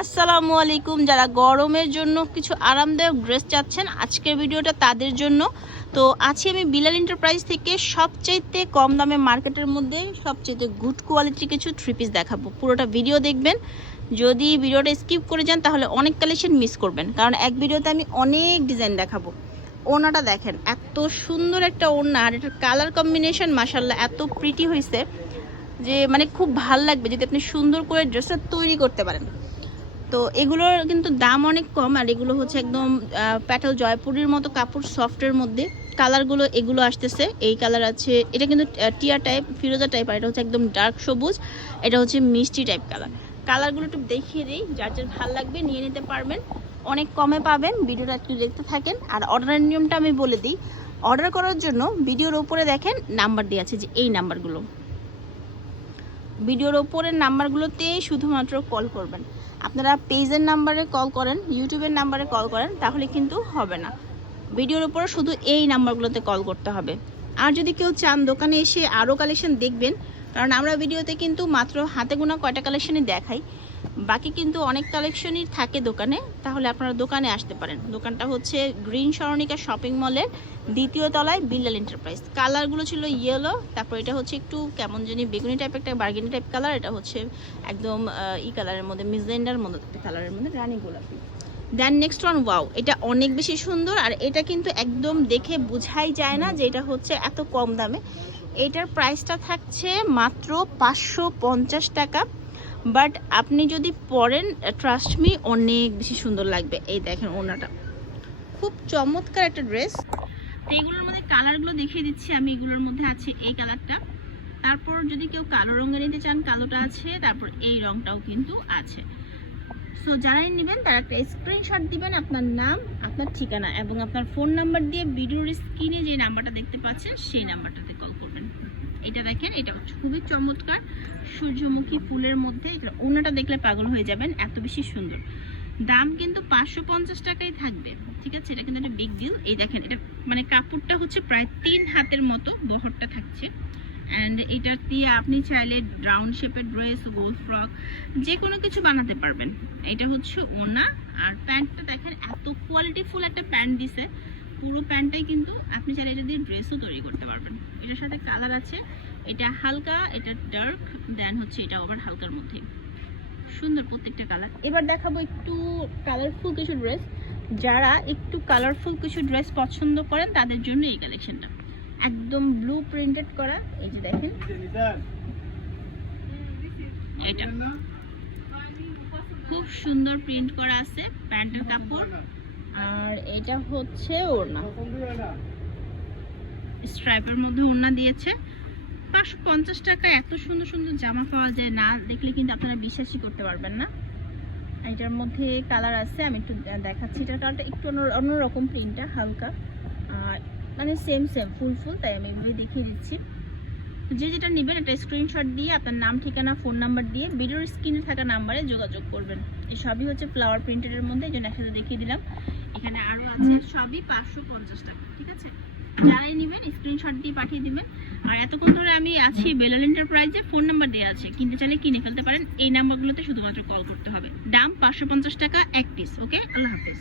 আসসালামু আলাইকুম। যারা গরমের জন্য কিছু আরামদায়ক ড্রেস চাচ্ছেন, আজকের ভিডিওটা তাদের জন্য। তো আছি আমি বিলাল এন্টারপ্রাইজ থেকে সবচাইতে কম দামে মার্কেটের মধ্যে সবচাইতে গুড কোয়ালিটির কিছু থ্রি পিস দেখাবো। পুরোটা ভিডিও দেখবেন। যদি ভিডিওটা স্কিপ করে যান তাহলে অনেক কালেকশন মিস করবেন, কারণ এক ভিডিওতে আমি অনেক ডিজাইন দেখাবো। ওড়নাটা দেখেন, এত সুন্দর একটা ওড়না, আর এটার কালার কম্বিনেশন মাশাআল্লাহ এত প্রিটি হয়েছে যে মানে খুব ভাল লাগবে যদি আপনি সুন্দর করে ড্রেসটা তৈরি করতে পারেন। তো এগুলোর কিন্তু দাম অনেক কম, আর এগুলো হচ্ছে একদম প্যাটেল জয়পুরের মতো কাপড়, সফটের মধ্যে। কালারগুলো এগুলো আসতেছে, এই কালার আছে, এটা কিন্তু টিয়া টাইপ, ফিরোজা টাইপ, আর এটা হচ্ছে একদম ডার্ক সবুজ, এটা হচ্ছে মিষ্টি টাইপ কালার। কালারগুলো একটু দেখিয়ে দিই, যার যার ভালো লাগবে নিয়ে নিতে পারবেন, অনেক কমে পাবেন। ভিডিওটা একটু দেখতে থাকেন। আর অর্ডারের নিয়মটা আমি বলে দিই। অর্ডার করার জন্য ভিডিওর উপরে দেখেন নাম্বার দেওয়া আছে, যে এই নাম্বারগুলো, ভিডিওর ওপরের নাম্বারগুলোতে শুধুমাত্র কল করবেন। আপনারা পেজের নাম্বারে কল করেন, ইউটিউবের নাম্বারে কল করেন, তাহলে কিন্তু হবে না। ভিডিওর ওপরে শুধু এই নাম্বারগুলোতে কল করতে হবে। আর যদি কেউ চান দোকানে এসে আরও কালেকশন দেখবেন, কারণ আমরা ভিডিওতে কিন্তু মাত্র হাতে গোনা কয়টা কালেকশনই দেখাই, বাকি কিন্তু অনেক কালেকশনই থাকে দোকানে। তাহলে আপনারা দোকানে আসতে পারেন। দোকানটা হচ্ছে গ্রিন সরণিকা শপিং মলের দ্বিতীয় তলায় বিলাল এন্টারপ্রাইজ। কালারগুলো ছিল ইয়েলো, তারপর এটা হচ্ছে একটু কেমন জানি বেগুনি টাইপ, একটা বার্গেনি টাইপ কালার, এটা হচ্ছে একদম ই কালারের মধ্যে, মিজেন্ডার মধ্যে কালারের মধ্যে, রানী গোলাপি। দেন নেক্সট ওয়ান, ওয়াও, এটা অনেক বেশি সুন্দর। আর এটা কিন্তু একদম দেখে বোঝাই যায় না যে এটা হচ্ছে এত কম দামে। এটার প্রাইসটা থাকছে মাত্র 550 টাকা। বাট আপনি যদি পরেন, ট্রাস্ট মি, অনেক বেশি সুন্দর লাগবে। এই দেখেন ওড়নাটা, খুব চমৎকার একটা ড্রেস। তো এগুলোর মধ্যে কালারগুলো দেখিয়ে দিচ্ছি আমি। এগুলোর মধ্যে আছে এই কালারটা, তারপর যদি কেউ কালো রঙের নিতে চান কালোটা আছে, তারপর এই রঙটাও কিন্তু আছে। সো যারাই নেবেন তারা একটা স্ক্রিনশট দিবেন, আপনার নাম, আপনার ঠিকানা এবং আপনার ফোন নাম্বার দিয়ে ভিডিওর স্ক্রিনে যে নাম্বারটা দেখতে পাচ্ছেন সেই নাম্বারটাতে কল করবেন। এটা দেখেন, এটা খুবই চমৎকার সূর্যমুখী ফুলের মধ্যে। এটা ওড়নাটা দেখলে পাগল হয়ে যাবেন, এত বেশি সুন্দর। দাম কিন্তু 550 টাকাই থাকবে, ঠিক আছে? এটা কিন্তু একটা বিগ ডিল। এই দেখেন, এটা মানে কাপড়টা হচ্ছে প্রায় 3 হাতের মতো বহরটা থাকছে। অ্যান্ড এটা দিয়ে আপনি চাইলে রাউন্ড শেপের ড্রেস, গোল ফ্রক, যে কোনো কিছু বানাতে পারবেন। এটা হচ্ছে ওড়না। আর প্যান্টটা দেখেন, এত কোয়ালিটিফুল একটা প্যান্ট দিছে। পুরো প্যান্টটাই কিন্তু আপনি চাইলে এটা দিয়ে ড্রেসও তৈরি করতে পারবেন। এটার সাথে কালার আছে, এটা হালকা, এটা ডার্ক, দেন হচ্ছে এটা আবার হালকার মধ্যে। সুন্দর প্রত্যেকটা কালার। এবার দেখাবো একটু কালারফুল কিছু ড্রেস। যারা একটু কালারফুল কিছু ড্রেস পছন্দ করেন তাদের জন্য এই কালেকশনটা, একদম ব্লু প্রিন্টেড করা। এই যে দেখেন, এটা খুব সুন্দর প্রিন্ট করা আছে প্যান্টের কাপড়। আর এটা হচ্ছে ওড়না, স্ট্রাইপের মধ্যে ওড়না দিয়েছে। 550 টাকা এত সুন্দর সুন্দর জামা পাওয়া যায়, না দেখলে কিন্তু আপনারা বিশ্বাসই করতে পারবেন না। এটার মধ্যে কালার আছে, আমি একটু দেখাচ্ছি। এটার কালারটা একটু অন্যরকম, প্রিন্টটা হালকা, মানে সেম ফুল, তাই আমি এভাবে দেখিয়ে দিচ্ছি। যে যেটা নেবেন একটা স্ক্রিনশট দিয়ে আপনার নাম, ঠিকানা, ফোন নাম্বার দিয়ে ভিডিওর স্ক্রিনে থাকা নাম্বারে যোগাযোগ করবেন। এই সবই হচ্ছে ফ্লাওয়ার প্রিন্টের মধ্যে, এই জন্য একসাথে দেখিয়ে দিলাম। এখানে আরও আছে, সবই 550 টাকা, ঠিক আছে? যারাই নেবেন স্ক্রিনশট দিয়ে পাঠিয়ে দিবেন। আর এতক্ষণ ধরে আমি আছি বিলাল এন্টারপ্রাইজে, ফোন নাম্বার দেওয়া আছে, কিনতে চাইলে কিনে ফেলতে পারেন। এই নাম্বারগুলোতে শুধুমাত্র কল করতে হবে। দাম 550 টাকা এক পিস। ওকে, আল্লাহ হাফেজ।